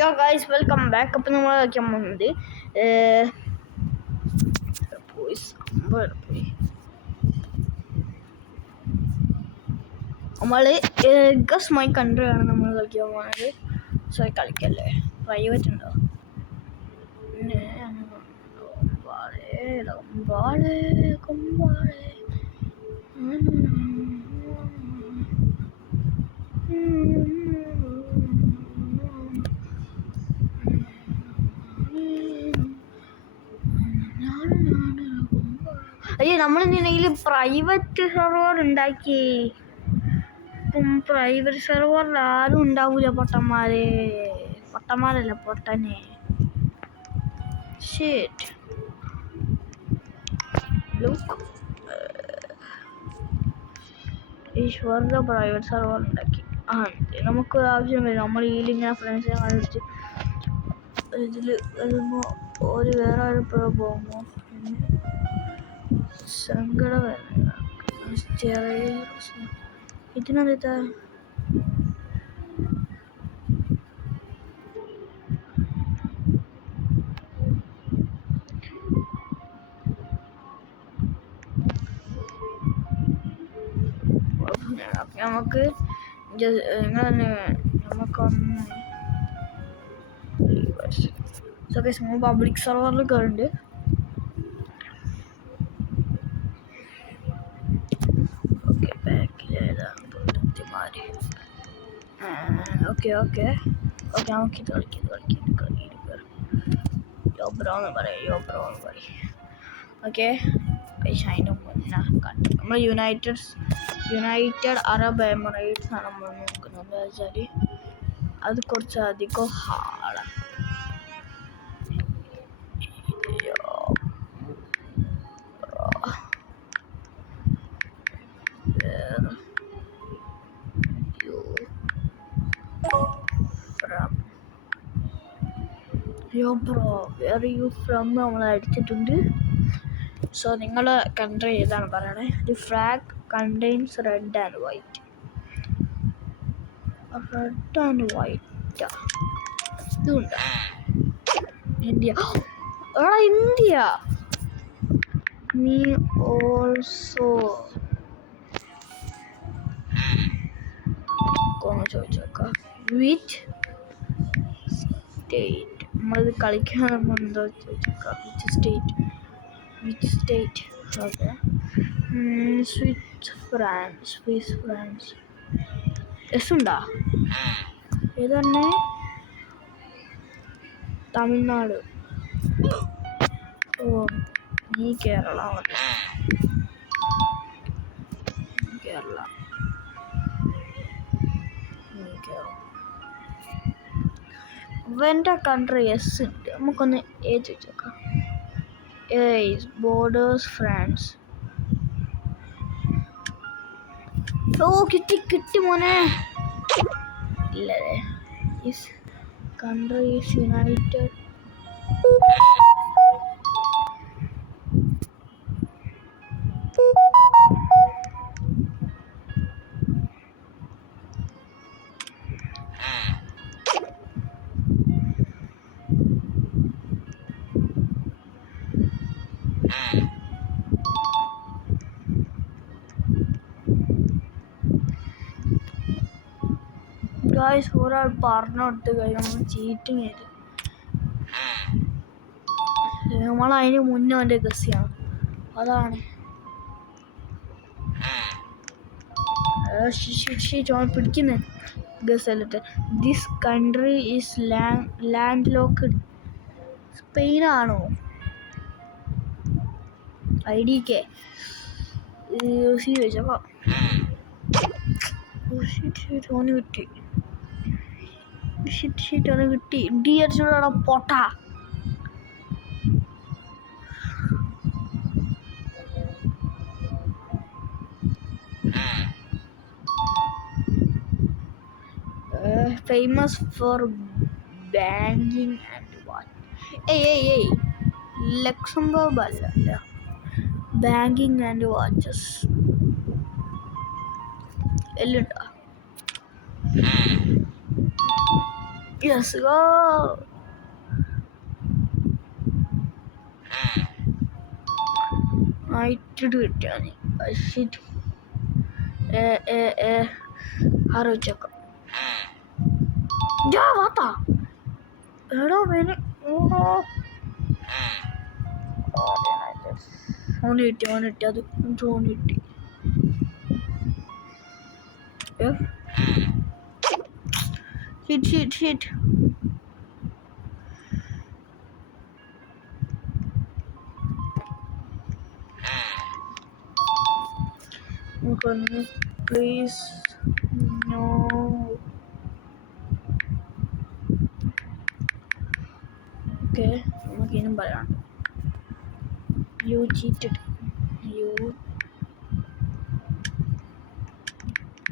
യോ guys welcome back. അപ്പം നമ്മൾ കളിക്കാൻ പോകുന്നത് നമ്മൾ ഗസ് മൈ കൺട്രി ആണ് നമ്മൾ കളിക്കാൻ പോകുന്നത്. സോ കളിക്കല്ലേ, പ്രൈവറ്റ് ഉണ്ടോ? അയ്യോ, നമ്മളെന്തിനെങ്കിലും പ്രൈവറ്റ് സെർവർ ഉണ്ടാക്കി. ഇപ്പം പ്രൈവറ്റ് സെർവറിൽ ആരും ഉണ്ടാവൂല. പൊട്ടന്മാരല്ല പൊട്ടനെ. ഷിറ്റ്. ലുക്ക്, ഈശ്വറിന്റെ പ്രൈവറ്റ് സെർവർ ഉണ്ടാക്കി. നമുക്ക് ആവശ്യം വരും. നമ്മൾ ഇതിലിങ്ങനെ ഫ്രണ്ട്സിനെ കളിച്ച് ഇതിൽ വരുമ്പോൾ ഒരു വേറെ ആരും പോകുമ്പോൾ സങ്കടം വരുന്നില്ല. ചെറിയ ഇതിനെന്താ നമുക്ക് നമുക്കൊന്ന് പബ്ലിക് സെർവറിൽ കയറുന്നുണ്ട്. ഓക്കെ നമുക്കിത് കളിക്കാം. യോബ്രോന്ന് പറയും. ഓക്കെ, അതിൻ്റെ മുന്നേ നമ്മൾ യുണൈറ്റഡ് അറബ് എമിറേറ്റ്സ് ആണ് നമ്മൾ നോക്കുന്നത്. എന്താ വെച്ചാൽ അത് കുറച്ചധികം ഹാളാണ്. വേർ യു ഫ്രം നമ്മൾ അടിച്ചിട്ടുണ്ട്. സോ നിങ്ങളുടെ കൺട്രി ഏതാണ് പറയണേ? The flag contains red and white. ഇതുണ്ട് ഇന്ത്യ. ഇന്ത്യ. മീ ഓൾസോ ചോദിച്ചോക്കാം. വിച്ച് സ്റ്റേറ്റ് നമ്മളിത് കളിക്കാൻ എന്തോ ചോദിച്ചോക്കാം. Which state? Okay, Swiss France. S ഉണ്ടാ? ഇത് തന്നെ തമിഴ്നാട്. നീ കേരള. എൻ്റെ കൺട്രി എസ് ഉണ്ട്. നമുക്കൊന്ന് ചോദിച്ചോക്കാം. Borders France. കിട്ടി മോനെ. ഇല്ലല്ലേ. Country is United. ഗായ്സ്, ഒരാൾ പറഞ്ഞെടുത്ത് കഴിഞ്ഞാൽ നമ്മൾ ചീറ്റിങ് ചെയ്ത്. നമ്മളതിന് മുന്നേ അവൻ്റെ ഗസ് ചെയ്യണം. അതാണ് പിടിക്കുന്നത്. ഗസ് അല്ലിട്ട്. This country is landlocked. സ്പെയിനാണോ? IDK ചോദിച്ചപ്പോൾ ഓന് കിട്ടി. ഓന് കിട്ടി. ഡി അടിച്ചോടാ പൊട്ട. famous for banking and what? Hey, Luxembourg അല്ല, banking and watches. എല്ലുണ്ടോ? Yes, go. I did it, Johnny. Shit. Haro check. Yeah, what the? Hello, man. Oh, only it. Yeah. Shit. Okay, please. No. Okay, I'm going You cheated. You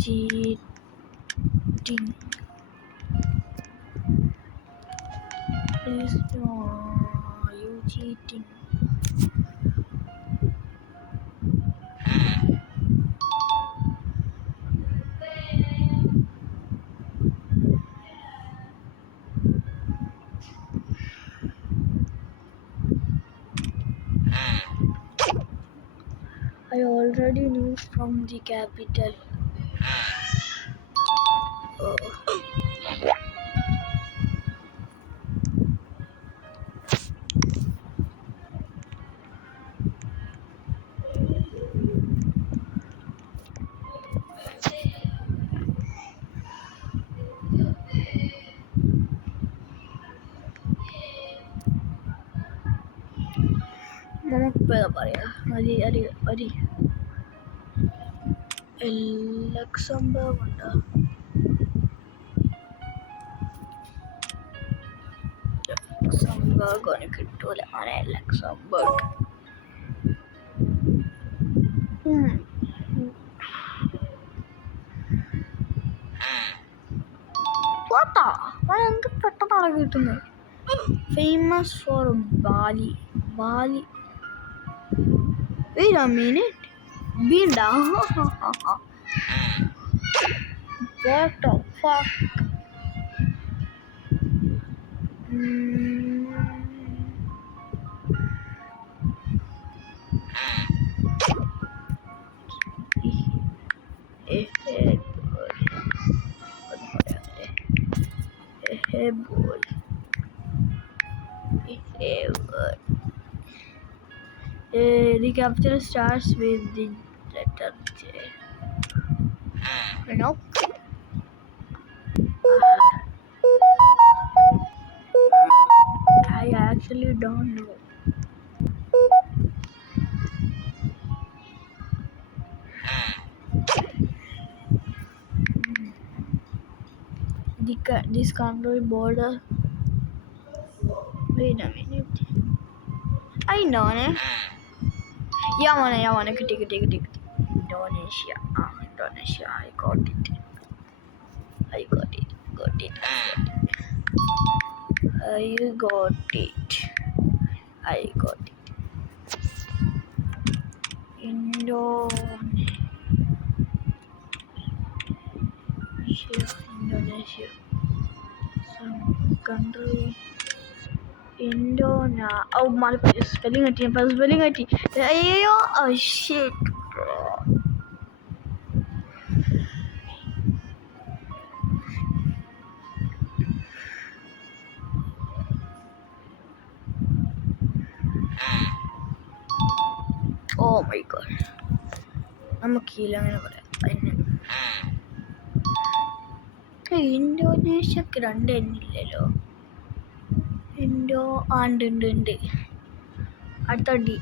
cheating. Please, no. You cheating. I already knew from the capital. നമുക്കിപ്പോൾ ഏതാ പറയാ അരി Luxembourg ഉണ്ടോ? Luxembourg അവന് കിട്ടൂല. അവനെ Luxembourg എന്ത് പെട്ടെന്നാണ് കിട്ടുന്നത്. Famous for Bali. Wait a minute. Binda. What the fuck? Boy. The capital starts with the letter J. Nope. I actually don't know. This country border. Wait a minute. I know, eh? Yeah, man. Get. Indonesia. Indonesia. I got it. I got it. Indonesia. Some country. Indonesia. Oh, my spelling it. Oh, shit, bro. Oh my god. നമുക്കിങ്ങനെ പറയാം. ഇന്തോനേഷ്യക്ക് 2 എണ്ണില്ലല്ലോ. ഉണ്ട്. അടുത്ത D.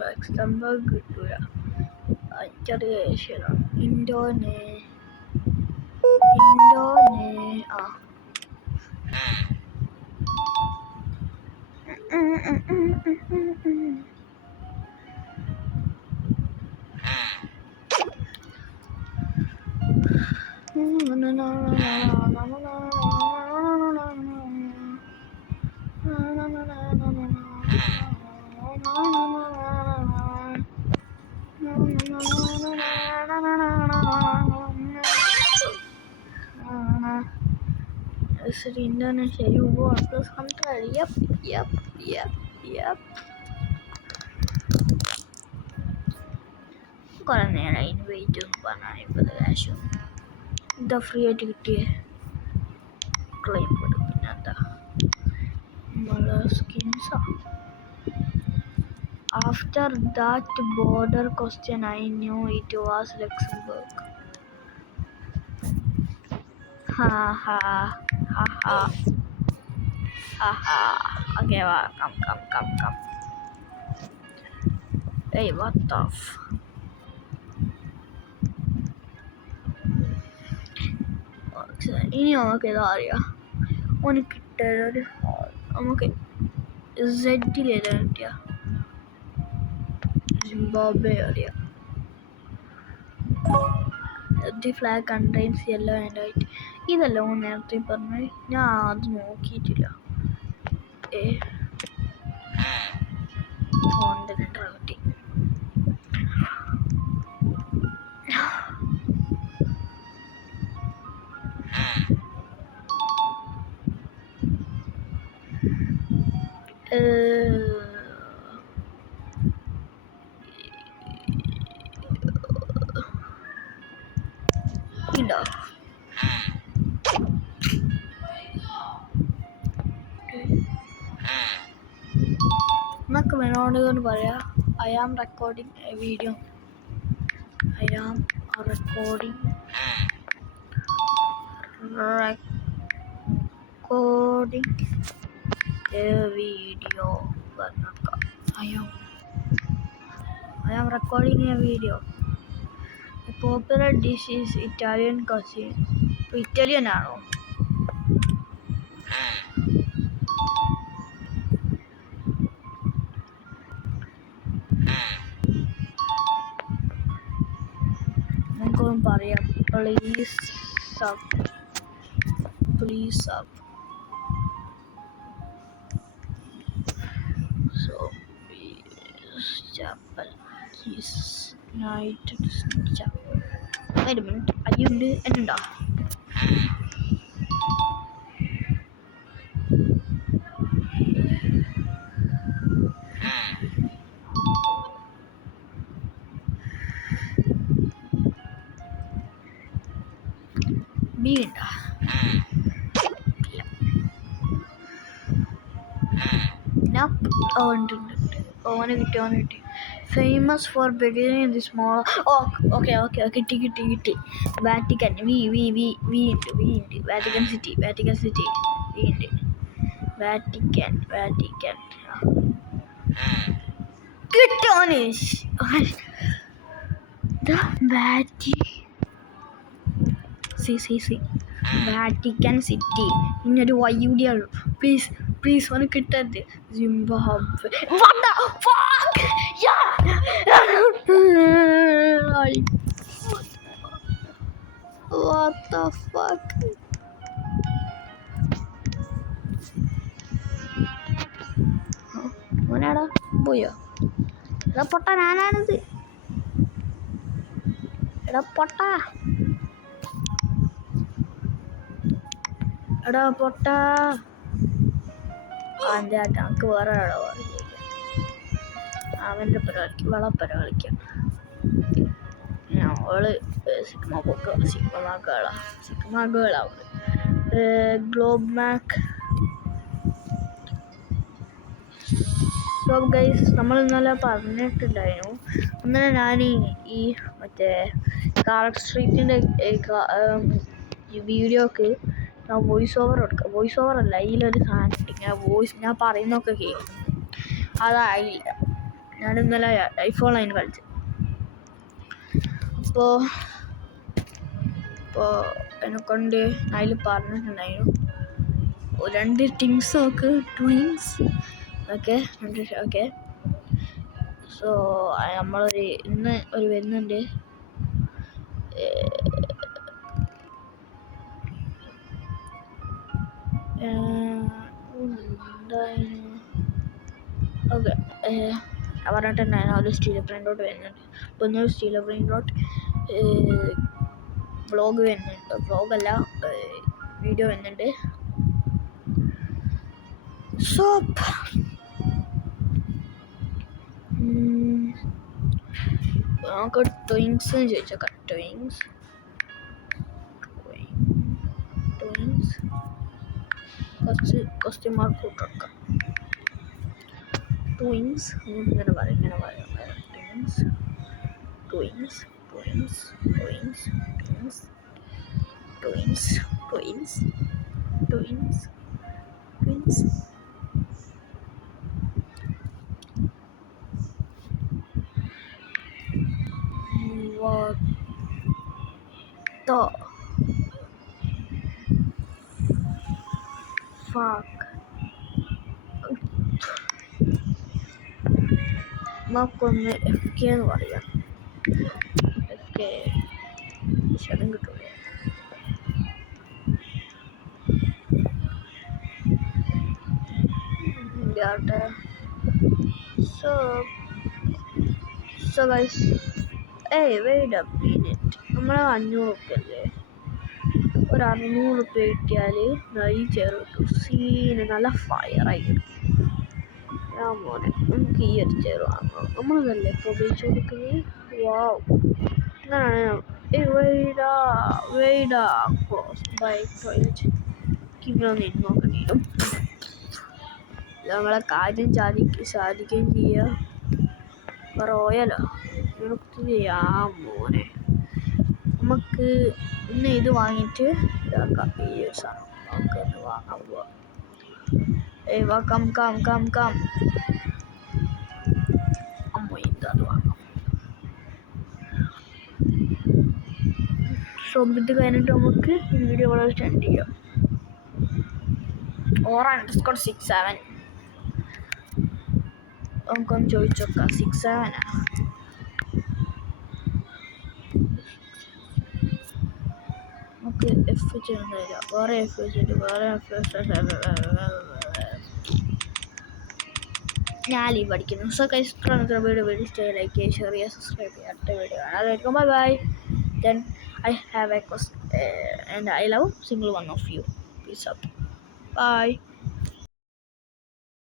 Luxembourg കിട്ടൂല. എനിക്കത് ഏഷ്യയിലാണ്. ഇൻഡോനെ ആ Indonesia, you want plus 100? Yep. കുറേ നേരം അതിന് വെയിറ്റ് പറഞ്ഞാൽ ഇപ്പോൾ കാശും എന്താ ഫ്രീ ആയിട്ട് കിട്ടിയേ ക്ലെയിം കൊടുക്കും പിന്നെ എന്താ നമ്മളെ സ്കിൻസാ. After that border question I knew it was Luxembourg. Haha. Okay, come. Hey, what the ഇനി നമുക്ക് ഏതാ അറിയാം ഒന്ന് കിട്ടിയ നമുക്ക് സെഡിലേതാ കിട്ടിയ സിംബാബ്വെ അറിയാം. The flag contains yellow and white. ഇതല്ല നേരത്തെ പറഞ്ഞത്, ഞാൻ അത് നോക്കിയിട്ടില്ല. ഫോണിൻ്റെ നെറ്റ് ഇല്ല. നമുക്ക് വേണോണ്ട് പറയാം. I am recording a video. I am recording a video. A popular dish is Italian cuisine. Italian ആണോ? നമുക്കൊന്നും പറയാം. Please sub. So, Chapel is United Chapel. Wait a minute. അയ്യുണ്ട് എന്നുണ്ടോ? ബി ഉണ്ടോ? ഓന് കിട്ടി. Famous for beginning in the small. Okay. കിട്ടി. Vatican. We ഉണ്ട്. Vatican City. We ഉണ്ട്. Vatican. കിട്ടോന്. The Vatican City. ഇന്നൊരു വയ്യൂടിയുള്ളൂ. പ്ലീസ് ഒന്ന് കിട്ടരുത്. Zimbabwe. What the fuck? What the fuck? മോനാടാ പോയോ? എടാ പൊട്ട, ഞാനാണിത്. എടാ പൊട്ട എൻ്റെ നമുക്ക് വേറെ ഒരാളോ അവൻ്റെ വളപ്പര കളിക്കാം. അവള് സിഗ്മ ഗേളാ ഗ്ലോബ് മാക്. സോ ഗൈസ്, നമ്മൾ ഇന്നലെ പറഞ്ഞിട്ടുണ്ടായിരുന്നു. ഇന്നലെ ഞാൻ ഈ മറ്റേ കാർഡ് സ്ട്രീറ്റിൻ്റെ വീഡിയോക്ക് ഞാൻ വോയിസ് ഓവർ അല്ല, അതിലൊരു സാധനം ഇങ്ങനെ ഞാൻ പറയുന്നതൊക്കെ കേൾക്കും. അതായില്ല. ഞാൻ ഇന്നലെ ഐഫോണിലാണ് കളിച്ചത്. അപ്പോൾ അപ്പോൾ എന്നെക്കൊണ്ട് അതിൽ പറഞ്ഞിട്ടുണ്ടായിരുന്നു 2 ടീംസ് നോക്ക് ട്വിൻസ് ഓക്കെ ഓക്കെ. സോ നമ്മളൊരു ഇന്ന് ഒരു വരുന്നുണ്ട്. ഓക്കെ പറഞ്ഞിട്ടുണ്ടായിരുന്നു ഒരു സ്റ്റീൽ പ്രിൻ്റൗട്ട് വരുന്നുണ്ട്. അപ്പോൾ ഇന്നൊരു സ്റ്റീൽ പ്രിൻ്റൗട്ട് വ്ളോഗ് വരുന്നുണ്ട്. വ്ളോഗല്ല വീഡിയോ വരുന്നുണ്ട്. സോ നമുക്ക് ട്വിൻസ് ചോദിച്ചേക്കാം. ട്വിൻസ് കുറച്ച് ക്വസ്റ്റ്യൻ മാർക്ക് കൊടുക്കാം. ട്വിൻസ് ഇങ്ങനെ പറയാം twins twins twins twins twins twins twins twins twins what the fuck. നമുക്കൊന്ന് FK എന്ന് പറയാം. FK ശതം കിട്ടൂല. So guys, wait a minute. നമ്മൾ 500 റുപ്യ അല്ലേ, ഒരു 600 റുപ്യ കിട്ടിയാൽ ഈ ചെയർ കിട്ടും. സീന് നല്ല ഫയറായി കിട്ടും. മോനെ നമുക്ക് ഈ ഒരു ചെയർ വാങ്ങാം. നമ്മളതല്ലേ ഇപ്പോൾ ഉപയോഗിച്ച് കൊടുക്കുന്നത്. വാവ്, ഇങ്ങനെയാണ്. ക്ലോസ് ബൈ ടോയ്ലറ്റ് ഇങ്ങനെ നിന്ന് നോക്കേണ്ടി വരും. നമ്മളെ കാര്യം സാധിക്കുകയും ചെയ്യുക. റോയലോ നമുക്ക് ചെയ്യാം മോനെ. നമുക്ക് ഇന്ന് ഇത് വാങ്ങിയിട്ട് ഇതാക്കാം. ഈ ഒരു സാധനം നമുക്ക് ഒന്ന് വാങ്ങാൻ പോവാം. കം അമ്മ ഇത് വാങ്ങാം. സോ ഇത് കഴിഞ്ഞിട്ട് നമുക്ക് ഈ വീഡിയോ വളരെ സ്റ്റാൻഡ് ചെയ്യാം. _67 നമുക്കൊന്ന് ചോദിച്ചു നോക്കാം. 67 നമുക്ക് എഫ് ചെയ്യുന്നില്ല. വേറെ എഫ് വെച്ചിട്ട് ഞാൻ ഈ പഠിക്കുന്നു. So guys, video stay like ചെയ്യുക, ഷെയർ ചെയ്യുക, സബ്സ്ക്രൈബ് ചെയ്യുക. അടുത്ത വീഡിയോ ആണ്. അതായിരിക്കും by. Then I have a question and I love single one of you. Peace out. Bye.